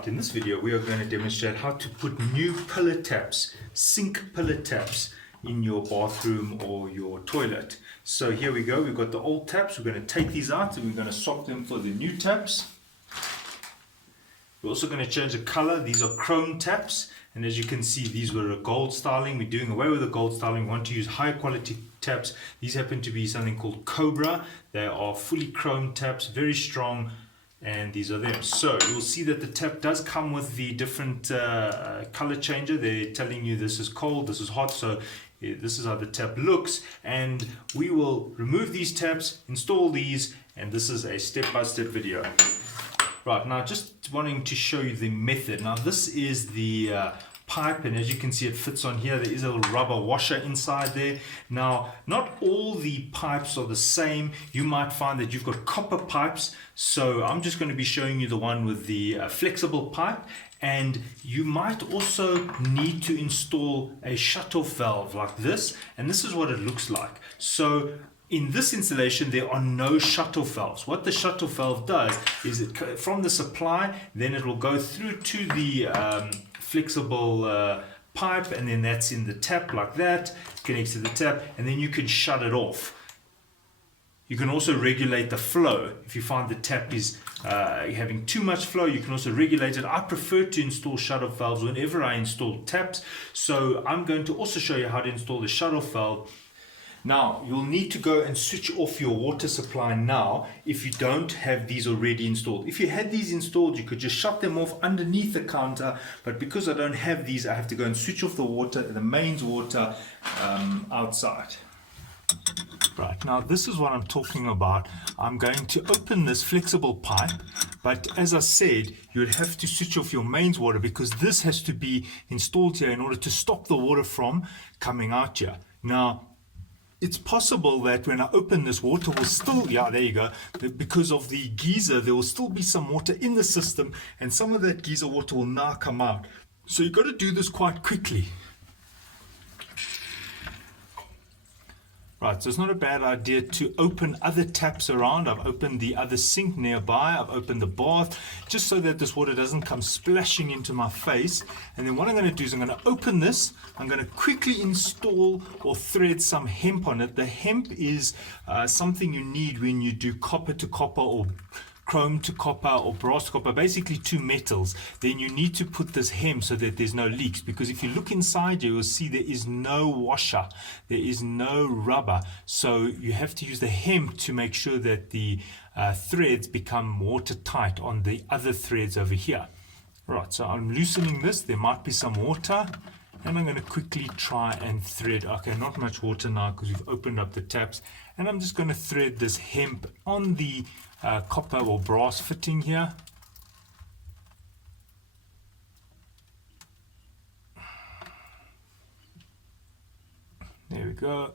Right, in this video we are going to demonstrate how to put new pillar taps, sink pillar taps in your bathroom or your toilet. So here we go, we've got the old taps, we're going to take these out and we're going to swap them for the new taps. We're also going to change the color. These are chrome taps, and as you can see these were a gold styling. We're doing away with the gold styling. We want to use high quality taps. These happen to be something called Cobra. They are fully chrome taps, very strong, and these are them. So you'll see that the tap does come with the different color changer. They're telling you this is cold, this is hot, so this is how the tap looks. And we will remove these taps, install these, and this is a step-by-step video. Right, now just wanting to show you the method. Now this is the pipe, and as you can see it fits on here. There is a little rubber washer inside there. Now not all the pipes are the same. You might find that you've got copper pipes, so I'm just going to be showing you the one with the flexible pipe. And you might also need to install a shut-off valve like this, and this is what it looks like. So in this installation, there are no shut-off valves. What the shut-off valve does is it from the supply, then it will go through to the flexible pipe, and then that's in the tap like that, connects to the tap, and then you can shut it off. You can also regulate the flow. If you find the tap is having too much flow, you can also regulate it. I prefer to install shut-off valves whenever I install taps, so I'm going to also show you how to install the shut-off valve. Now, you'll need to go and switch off your water supply now if you don't have these already installed. If you had these installed, you could just shut them off underneath the counter, but because I don't have these, I have to go and switch off the water, the mains water outside. Right, now this is what I'm talking about. I'm going to open this flexible pipe, but as I said, you would have to switch off your mains water because this has to be installed here in order to stop the water from coming out here. Now, it's possible that when I open this, water will still, yeah, there you go, because of the geyser, there will still be some water in the system, and some of that geyser water will now come out. So you've got to do this quite quickly. Right, so it's not a bad idea to open other taps around. I've opened the other sink nearby, I've opened the bath, just so that this water doesn't come splashing into my face. And then what I'm going to do is I'm going to open this, I'm going to quickly install or thread some hemp on it. The hemp is something you need when you do copper to copper or chrome to copper or brass to copper, basically two metals. Then you need to put this hemp so that there's no leaks, because if you look inside you will see there is no washer, there is no rubber, so you have to use the hemp to make sure that the threads become watertight on the other threads over here. Right, so I'm loosening this, there might be some water, and I'm going to quickly try and thread. Okay, not much water now because we've opened up the taps, and I'm just going to thread this hemp on the copper or brass fitting here. There we go.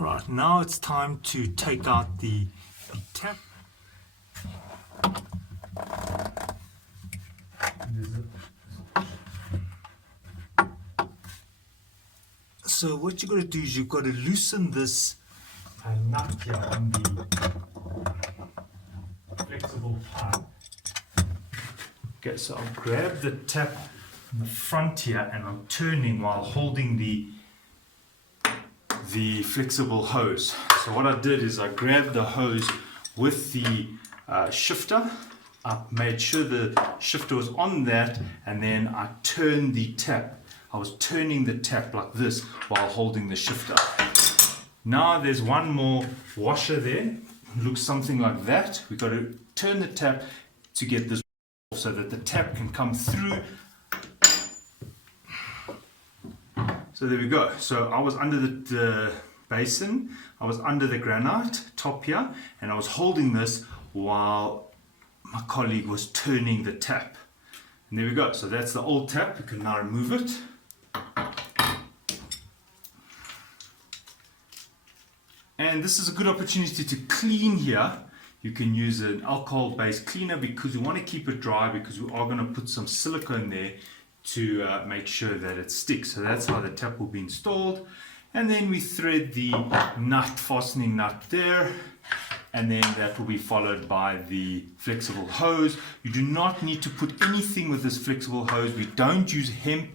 Right, now it's time to take out the tap. So what you've got to do is you've got to loosen this nut here on the flexible pipe. Okay, so I'll grab the tap in the front here and I'm turning while holding the flexible hose. So what I did is I grabbed the hose with the shifter. I made sure the shifter was on that, and then I turned the tap. I was turning the tap like this while holding the shifter. Now there's one more washer there. It looks something like that. We've got to turn the tap to get this so that the tap can come through. So there we go. So I was under the basin, I was under the granite top here, and I was holding this while my colleague was turning the tap. And there we go. So that's the old tap. You can now remove it. And this is a good opportunity to clean here. You can use an alcohol-based cleaner because we want to keep it dry, because we are going to put some silicone there to make sure that it sticks. So that's how the tap will be installed. And then we thread the nut, fastening nut there, and then that will be followed by the flexible hose. You do not need to put anything with this flexible hose. We don't use hemp.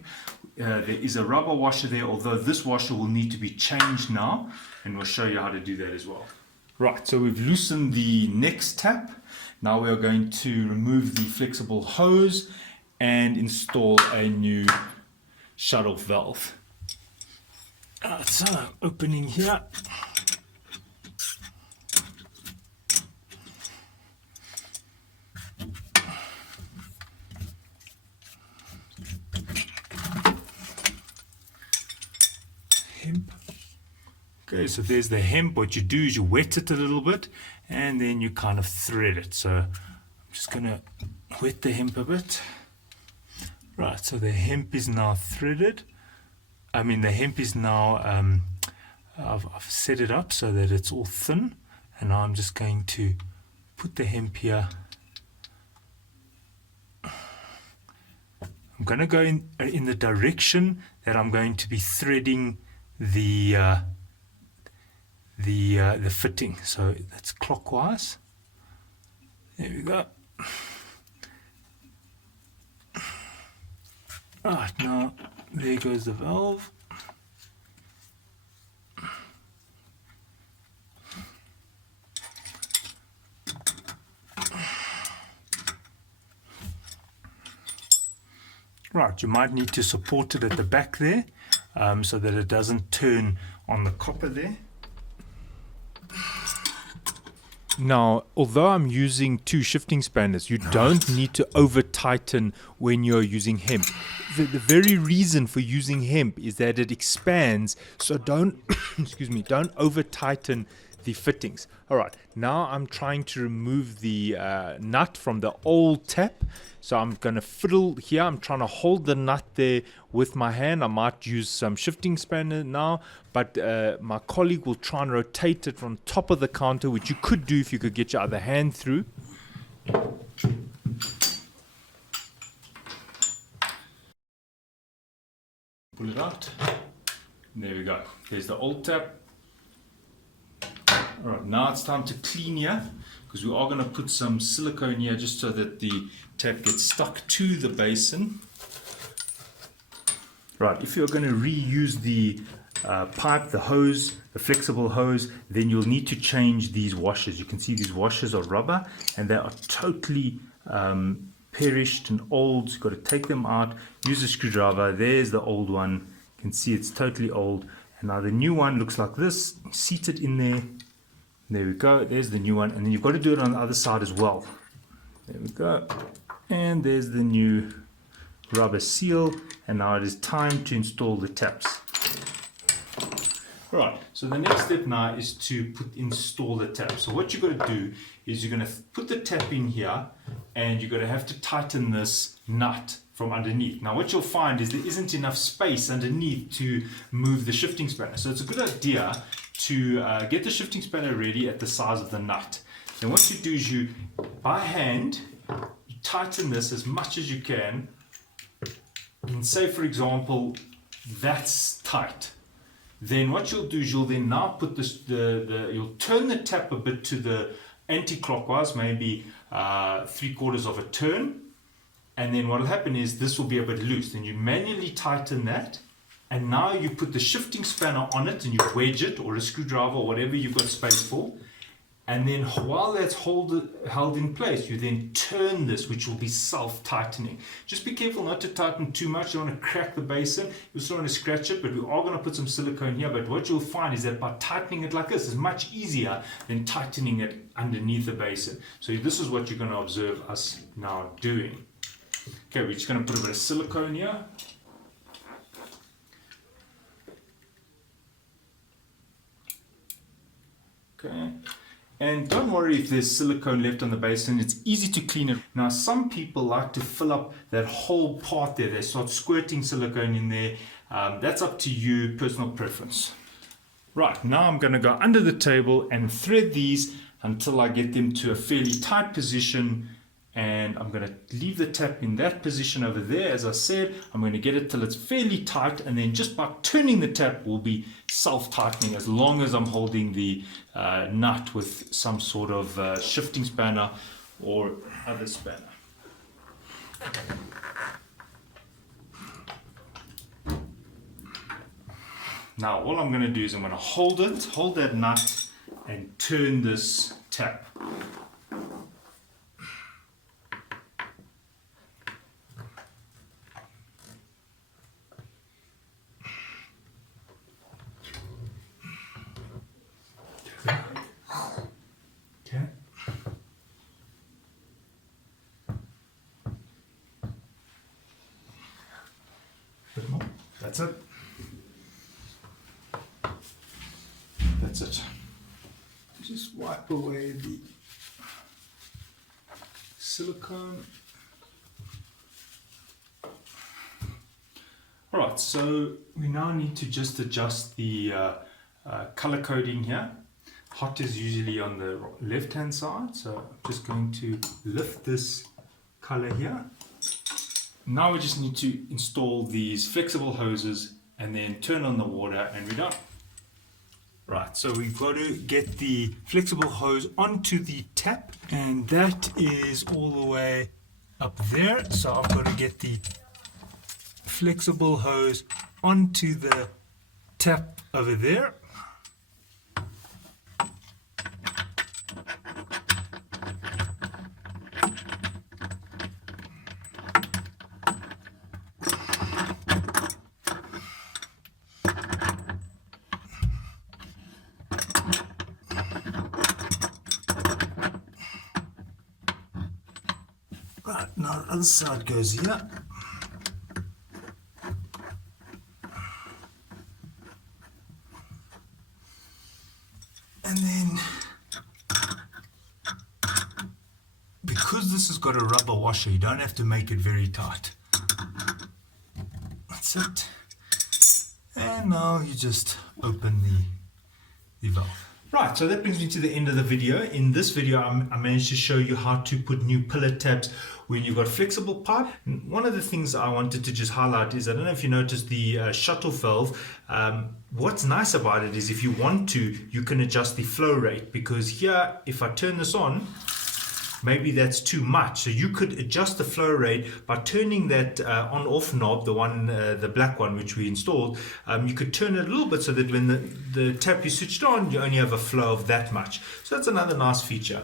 There is a rubber washer there, although this washer will need to be changed now, and we'll show you how to do that as well. Right, so we've loosened the next tap. Now we are going to remove the flexible hose and install a new shut-off valve. So opening here. Hemp. Okay, so there's the hemp. What you do is you wet it a little bit and then you kind of thread it. So I'm just going to wet the hemp a bit. Right, so the hemp is now threaded. The hemp is now, I've set it up so that it's all thin. And now I'm just going to put the hemp here. I'm going to go in the direction that I'm going to be threading the fitting. So that's clockwise. There we go. Right, now there goes the valve. Right, you might need to support it at the back there so that it doesn't turn on the copper there. Now, although I'm using two shifting spanners, you don't need to over tighten when you're using hemp. The very reason for using hemp is that it expands, so don't don't over tighten the fittings. All right, now I'm trying to remove the nut from the old tap. So I'm going to fiddle here. I'm trying to hold the nut there with my hand. I might use some shifting spanner now, but my colleague will try and rotate it from top of the counter, which you could do if you could get your other hand through. Pull it out. There we go. There's the old tap. All right, now it's time to clean here, because we are going to put some silicone here just so that the tap gets stuck to the basin. Right, if you're going to reuse the pipe, the hose, the flexible hose, then you'll need to change these washers. You can see these washers are rubber and they are totally perished and old. You've got to take them out, use a screwdriver. There's the old one. You can see it's totally old. And now the new one looks like this, seated in there. There we go, there's the new one, and then you've got to do it on the other side as well. There we go, and there's the new rubber seal, and now it is time to install the taps. Right, so the next step now is to install the tap. So what you've got to do is you're going to put the tap in here, and you're going to have to tighten this nut from underneath. Now what you'll find is there isn't enough space underneath to move the shifting spanner. So it's a good idea to get the shifting spanner ready at the size of the nut. Then what you do is you, by hand, you tighten this as much as you can. And say for example, that's tight. Then what you'll do is you'll then now put this, you'll turn the tap a bit to the anti-clockwise, maybe 3/4 of a turn. And then what will happen is this will be a bit loose. Then you manually tighten that. And now you put the shifting spanner on it and you wedge it, or a screwdriver or whatever you've got space for. And then while that's held in place, you then turn this, which will be self-tightening. Just be careful not to tighten too much. You don't want to crack the basin. You still want to scratch it, but we are going to put some silicone here. But what you'll find is that by tightening it like this is much easier than tightening it underneath the basin. So this is what you're going to observe us now doing. Okay, we're just going to put a bit of silicone here. Okay. And don't worry if there's silicone left on the basin, it's easy to clean it. Now some people like to fill up that whole part there, they start squirting silicone in there. That's up to you, personal preference. Right, now I'm going to go under the table and thread these until I get them to a fairly tight position, and I'm going to leave the tap in that position over there. As I said, I'm going to get it till it's fairly tight, and then just by turning the tap will be self-tightening as long as I'm holding the nut with some sort of shifting spanner or other spanner. Now all I'm going to do is I'm going to hold that nut and turn this tap. Okay. Bit more. That's it. That's it. Just wipe away the silicone. Alright, so we now need to just adjust the color coding here. Hot is usually on the left hand side, so I'm just going to lift this color here. Now we just need to install these flexible hoses and then turn on the water and we're done. Right, so we've got to get the flexible hose onto the tap, and that is all the way up there. So I've got to get the flexible hose onto the tap over there. Right, now the other side goes here. And then, because this has got a rubber washer, you don't have to make it very tight. That's it. And now you just open the valve. Right, so that brings me to the end of the video. In this video, I managed to show you how to put new pillar tabs when you've got flexible pipe. And one of the things I wanted to just highlight is, I don't know if you noticed the shuttle valve. What's nice about it is if you want to, you can adjust the flow rate, because here, if I turn this on, maybe that's too much. So you could adjust the flow rate by turning that on-off knob, the black one which we installed. You could turn it a little bit so that when the tap is switched on, you only have a flow of that much. So that's another nice feature.